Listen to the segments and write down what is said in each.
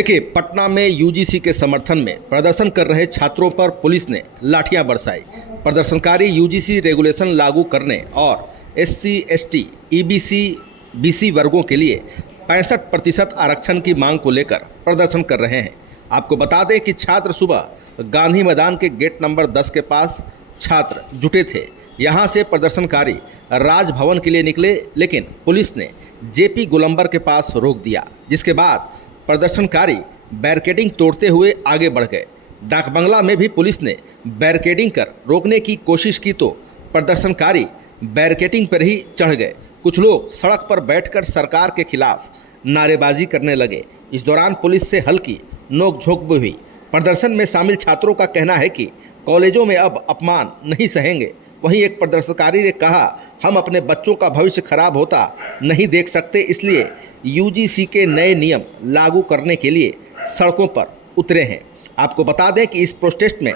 देखिए, पटना में यूजीसी के समर्थन में प्रदर्शन कर रहे छात्रों पर पुलिस ने लाठियां बरसाई। प्रदर्शनकारी यूजीसी रेगुलेशन लागू करने और एससी, एसटी, ईबीसी, बीसी वर्गों के लिए 65% आरक्षण की मांग को लेकर प्रदर्शन कर रहे हैं। आपको बता दें कि छात्र सुबह गांधी मैदान के गेट नंबर 10 के पास छात्र जुटे थे। यहां से प्रदर्शनकारी राजभवन के लिए निकले, लेकिन पुलिस ने जेपी गोलंबर के पास रोक दिया, जिसके बाद प्रदर्शनकारी बैरिकेडिंग तोड़ते हुए आगे बढ़ गए। डाकबंगला में भी पुलिस ने बैरिकेडिंग कर रोकने की कोशिश की तो प्रदर्शनकारी बैरिकेडिंग पर ही चढ़ गए। कुछ लोग सड़क पर बैठकर सरकार के खिलाफ नारेबाजी करने लगे। इस दौरान पुलिस से हल्की नोकझोंक भी हुई। प्रदर्शन में शामिल छात्रों का कहना है कि कॉलेजों में अब अपमान नहीं सहेंगे। वहीं एक प्रदर्शनकारी ने कहा, हम अपने बच्चों का भविष्य खराब होता नहीं देख सकते, इसलिए यूजीसी के नए नियम लागू करने के लिए सड़कों पर उतरे हैं। आपको बता दें कि इस प्रोटेस्ट में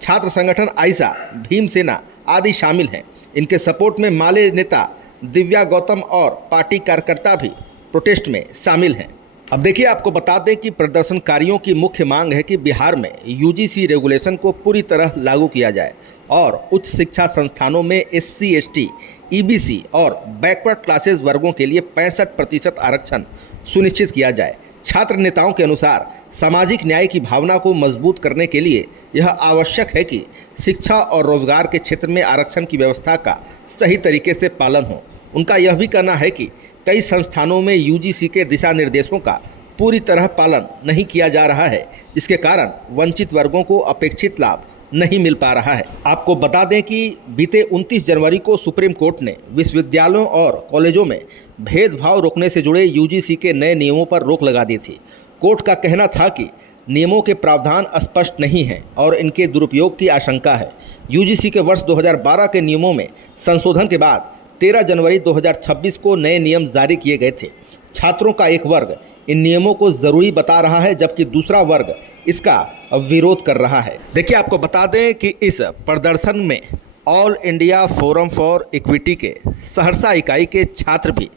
छात्र संगठन आइसा, भीमसेना आदि शामिल हैं। इनके सपोर्ट में माले नेता दिव्या गौतम और पार्टी कार्यकर्ता भी प्रोटेस्ट में शामिल हैं। अब देखिए, आपको बता दें कि प्रदर्शनकारियों की मुख्य मांग है कि बिहार में यूजीसी रेगुलेशन को पूरी तरह लागू किया जाए और उच्च शिक्षा संस्थानों में एससी, एसटी, ईबीसी और बैकवर्ड क्लासेस वर्गों के लिए 65% आरक्षण सुनिश्चित किया जाए। छात्र नेताओं के अनुसार सामाजिक न्याय की भावना को मजबूत करने के लिए यह आवश्यक है कि शिक्षा और रोजगार के क्षेत्र में आरक्षण की व्यवस्था का सही तरीके से पालन हो। उनका यह भी कहना है कि कई संस्थानों में यूजीसी के दिशा निर्देशों का पूरी तरह पालन नहीं किया जा रहा है, जिसके कारण वंचित वर्गों को अपेक्षित लाभ नहीं मिल पा रहा है। आपको बता दें कि बीते 29 जनवरी को सुप्रीम कोर्ट ने विश्वविद्यालयों और कॉलेजों में भेदभाव रोकने से जुड़े यूजीसी के नए नियमों पर रोक लगा दी थी। कोर्ट का कहना था कि नियमों के प्रावधान स्पष्ट नहीं हैं और इनके दुरुपयोग की आशंका है। यूजीसी के वर्ष 2012 के नियमों में संशोधन के बाद 13 जनवरी 2026 को नए नियम जारी किए गए थे। छात्रों का एक वर्ग इन नियमों को ज़रूरी बता रहा है, जबकि दूसरा वर्ग इसका विरोध कर रहा है। देखिए, आपको बता दें कि इस प्रदर्शन में all India forum for equity के सहरसा इकाई के छात्र भी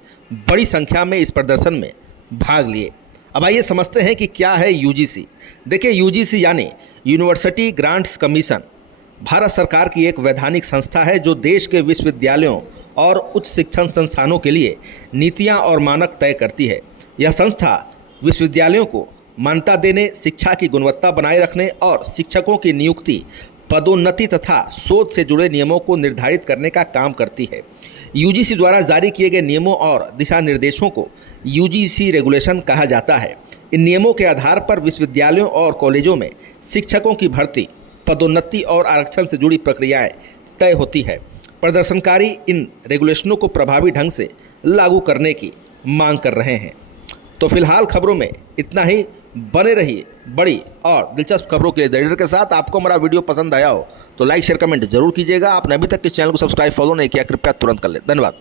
बड़ी संख्या में इस प्रदर्शन में भाग लिए। अब आइए समझते हैं कि क्या है यूजीसी। देखिए, यूजीसी यानी यूनिवर्सिटी ग्रांट्स कमीशन भारत सरकार की एक वैधानिक संस्था है जो देश के विश्वविद्यालयों और उच्च शिक्षण संस्थानों के लिए नीतियां और मानक तय करती है। यह संस्था विश्वविद्यालयों को मान्यता देने, शिक्षा की गुणवत्ता बनाए रखने और शिक्षकों की नियुक्ति, पदोन्नति तथा शोध से जुड़े नियमों को निर्धारित करने का काम करती है। यूजीसी द्वारा जारी किए गए नियमों और दिशा निर्देशों को यूजीसी रेगुलेशन कहा जाता है। इन नियमों के आधार पर विश्वविद्यालयों और कॉलेजों में शिक्षकों की भर्ती, पदोन्नति और आरक्षण से जुड़ी प्रक्रियाएं तय होती है। प्रदर्शनकारी इन रेगुलेशनों को प्रभावी ढंग से लागू करने की मांग कर रहे हैं। तो फिलहाल खबरों में इतना ही। बने रहिए बड़ी और दिलचस्प खबरों के लिए द रीडर के साथ। आपको हमारा वीडियो पसंद आया हो तो लाइक, शेयर, कमेंट जरूर कीजिएगा। आपने अभी तक इस चैनल को सब्सक्राइब, फॉलो नहीं किया, कृपया तुरंत कर लें। धन्यवाद।